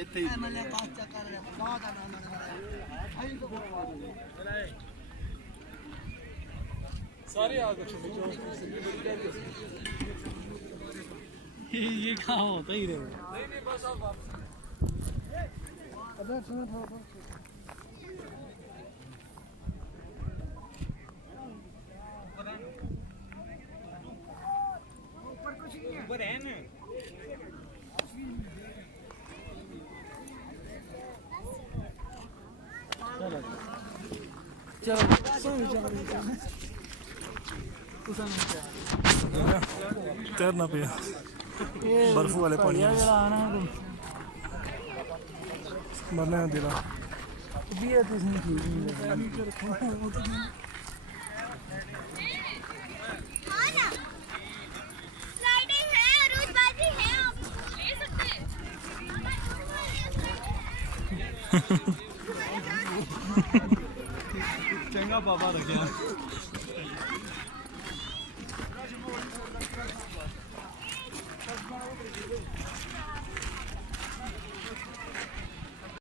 ਇੱਥੇ ਹੀ सारे आ गए ये कहाँ होता ही रहे नहीं बस आप ऊपर है ना तैरना पिया बर्फ वाले पानी मरने दिला चंगा पापा रखा